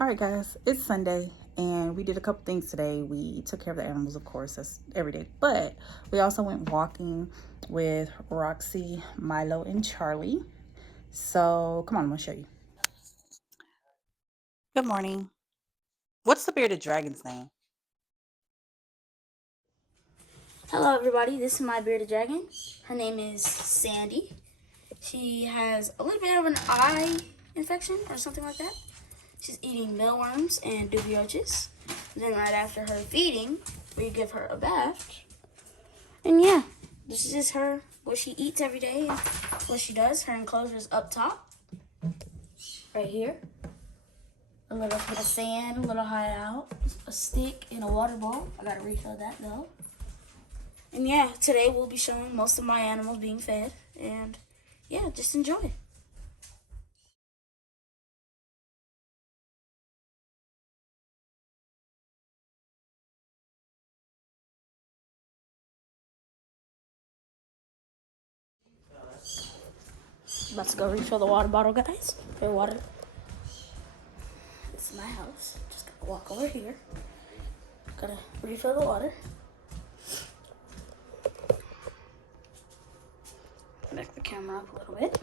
All right, guys, it's Sunday, and we did a couple things today. We took care of the animals, of course, that's every day, but we also went walking with Roxy, Milo, and Charlie. So, come on, I'm gonna show you. Good morning. What's the bearded dragon's name? Hello everybody, this is my bearded dragon. Her name is Sandy. She has a little bit of an eye infection or something like that. She's eating mealworms and dubioches. Then right after her feeding, we give her a bath. And yeah, this is just her, what she eats every day and what she does. Her enclosure is up top, right here. A little bit of sand, a little hideout, a stick, and a water bowl. I gotta refill that though. And yeah, today we'll be showing most of my animals being fed. And yeah, just enjoy. Let's go refill the water bottle, guys. Your water. This is my house. Just gotta walk over here. Gotta refill the water. Back the camera up a little bit.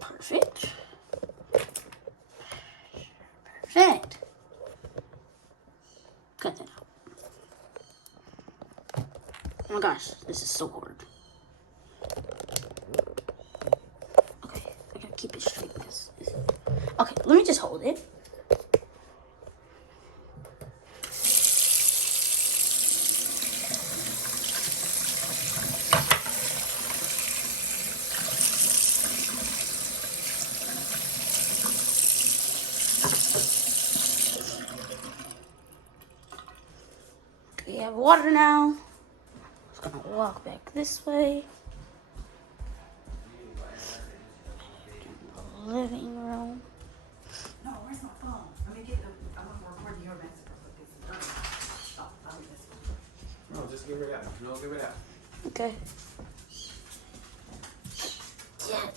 Perfect. Perfect. Cut that out. Oh my gosh, this is so hard. Okay, I gotta keep it straight. Okay, let me just hold it. We have water now. Just gonna walk back this way. The living room. No, where's my phone? Let me get the. I'm gonna record your message. No, just give it out. No, give it out. Okay. Yeah.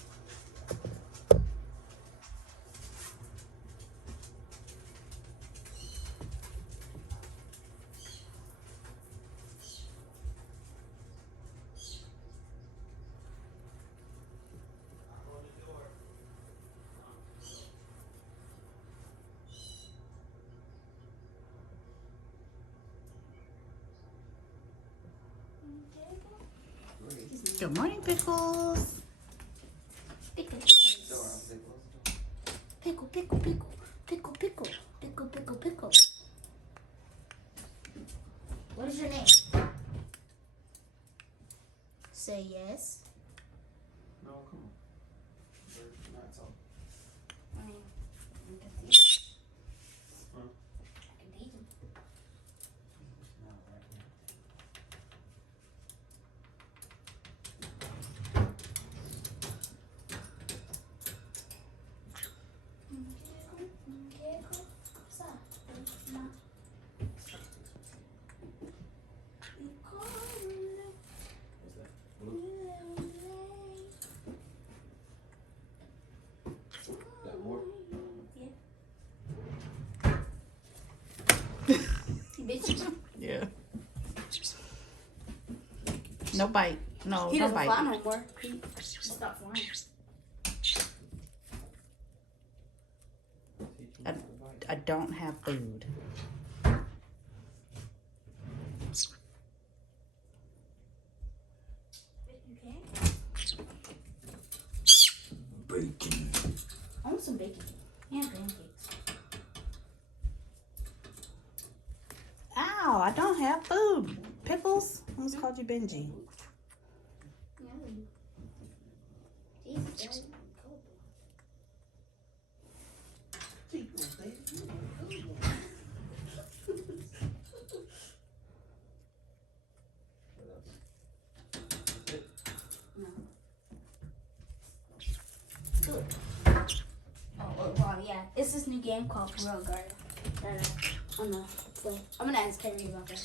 Good morning, Pickles. Pickle, pickle, pickle, pickle, pickle, pickle, pickle, pickle, pickle. What is your name? Say yes. No, come on. We're not talking. I mean, I can teach. Huh? I can teach him. No, right here. What's that? Blue? Got more? He bit you. Yeah. No bite. No, He no doesn't bite. fly no more. He stopped flying. I don't have food. You can? Bacon. I want some bacon. And pancakes. Ow, I don't have food. Pickles? I almost called you Benji. Jesus, Good. Oh, well, yeah. It's this new game called Gorilla Guard. On the play. I'm gonna ask Henry about that.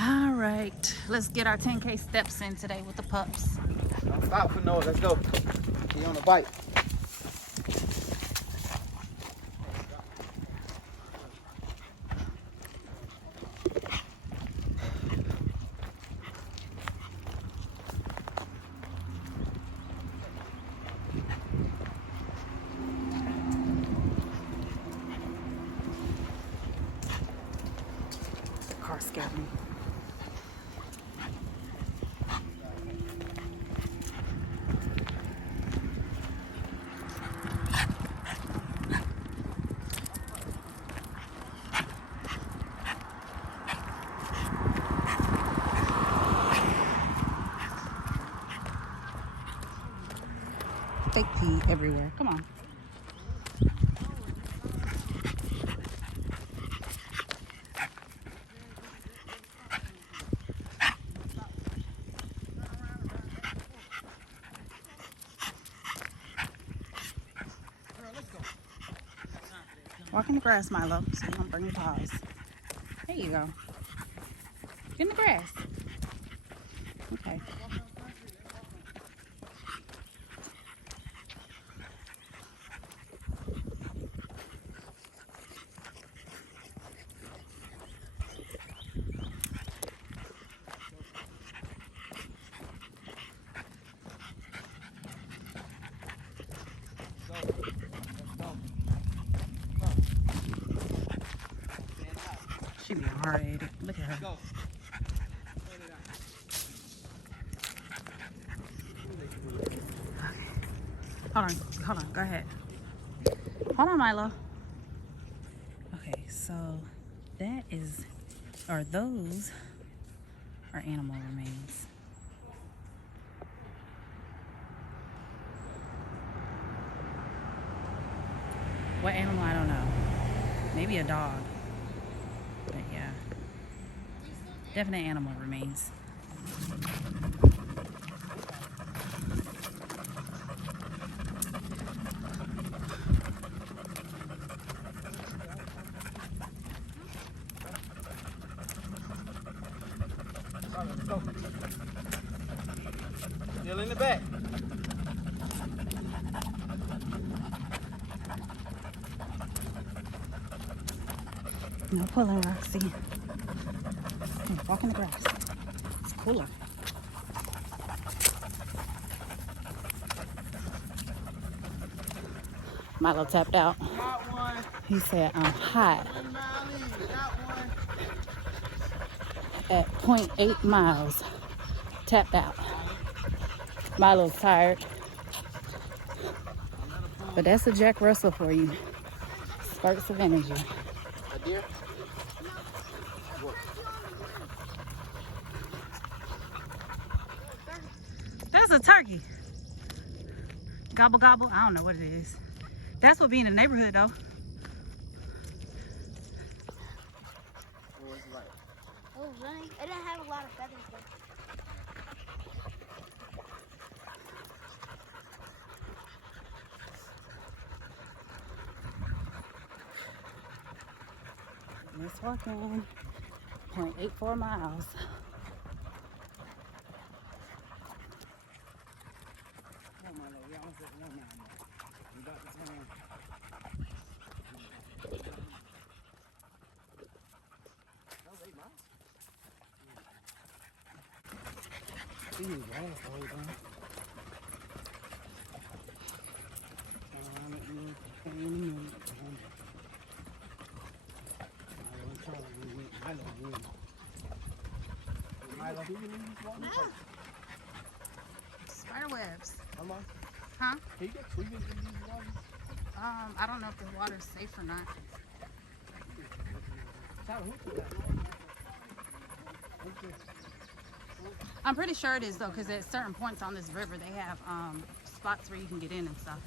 All right, let's get our 10K steps in today with the pups. Don't stop for no. Let's go. He on the bike. The car scared me. Fake pee everywhere. Come on. Walk in the grass, Milo, so you don't burn your paws. There you go. Get in the grass. Okay. She be hard-headed. Look at her. Hold on, go ahead. Hold on, Milo. Okay, so that is, or those are animal remains. What animal, I don't know. Maybe a dog. But yeah, definite animal remains. Let's go. Still in the back. No pulling, Roxy. Walk in the grass. It's cooler. Milo tapped out. Got one. He said, I'm hot 1 mile in. Got one. at 0.8 miles. Tapped out. Milo's tired. But that's a Jack Russell for you. Spurts of energy. A deer? That's a turkey. Gobble gobble. I don't know what it is. That's what being in the neighborhood though. What was it like? Oh, really? It didn't have a lot of feathers though. Let's walk in. 0.84 miles. Come on, we almost at 1 mile now. We got this one. That was 8 miles? These assholes, huh? Spider webs. How much? Huh? Can you get tweakers in these waters? I don't know if the water's safe or not. I'm pretty sure it is though, because at certain points on this river they have spots where you can get in and stuff.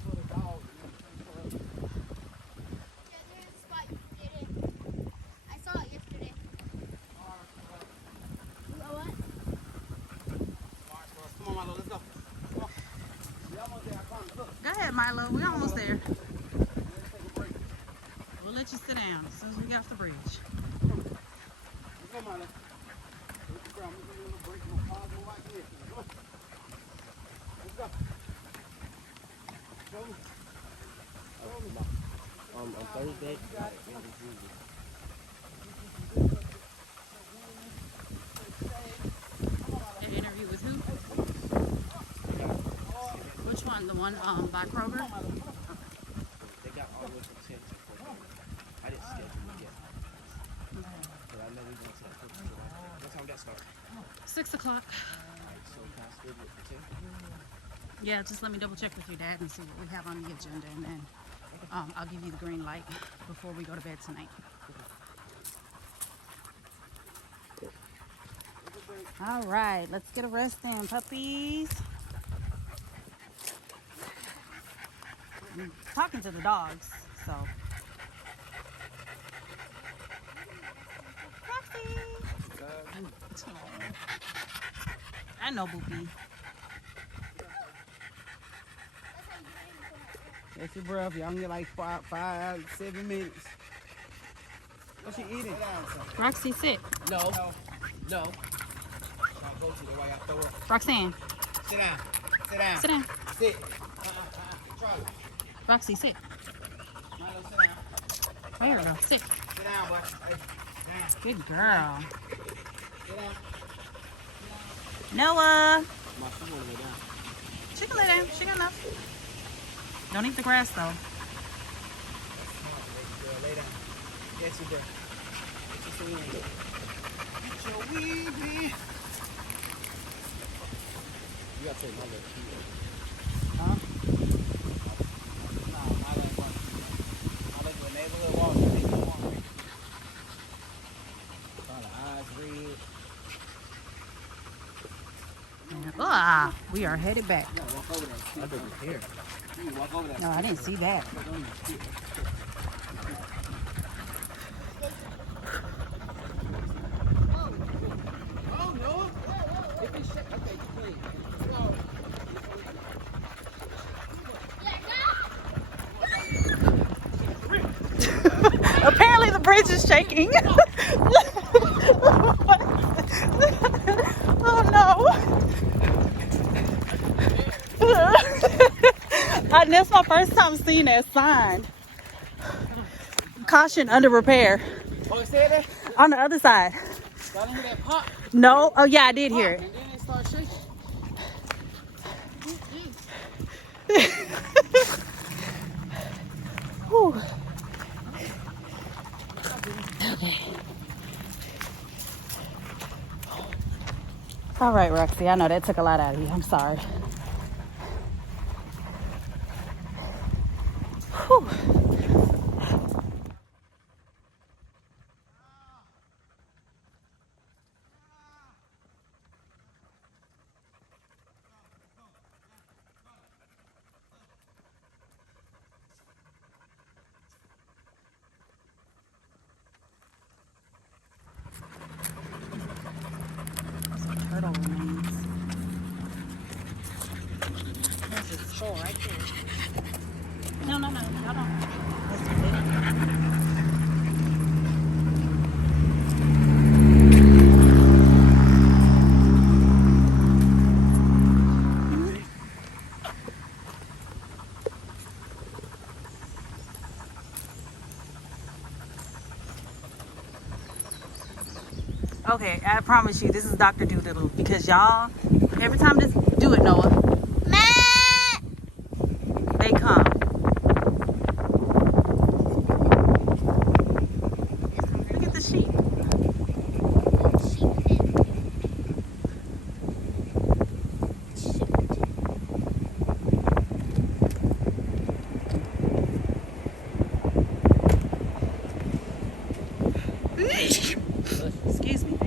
I saw it yesterday. Come on, Milo, let's go. Come on. Milo. We're almost there. We'll let you sit down as soon as we get off the bridge. Let's go, Milo. Let's go. I'm gonna give you a little break. I'm gonna pause and walk in. Let's go. Show me. On Thursday. An interview with who? Which one? The one by Kroger? They got all the way from 10 to 4. I didn't schedule it yet. But I know we're going to that football. What time that start? 6 o'clock. So can I schedule it for 10? Yeah, just let me double check with your dad and see what we have on the agenda, and then I'll give you the green light before we go to bed tonight. All right, let's get a rest in, puppies. I'm talking to the dogs, so. Roxy! I know, Boopy. Catch your breath. Y'all get like 5, 7 minutes. What you eating? Roxy, sit. No. No. I'll go to the way I throw up. Roxanne, Sit down. Sit down. sit down. Sit. Charlie. Roxy, sit. Milo, sit down. There we go. Sit. Sit down, boy. Hey, down. Good girl. Sit down. Noah. My she want to lay down. She can lay down. She got enough. Don't eat the grass, though. Girl, lay down. Get your breath. Get your wings. Get your wings. You got to take my little key. Huh? No, Milo ain't going. Milo do a neighborhood walk. Neighborhood walk. All the eyes red. Ah, we are headed back. You gotta walk over there. I did it here. You can walk over there. No, I didn't see that. Oh, no. If it's shit, okay, please. Apparently the bridge is shaking. Oh no. That's my first time seeing that sign. Caution under repair. Oh, it said that? On the other side. Y'all didn't hear that pop? No. Oh yeah, I did hear it. And then it started shaking. Whew. Okay. All right, Roxy. I know that took a lot out of you. I'm sorry. Whew. Turtle remains. There's a skull right there. No, no, no, no, no. That's too big. Okay, I promise you, this is Dr. Doolittle because y'all, every time this, do it, Noah. They come. Look at the sheep. Excuse me.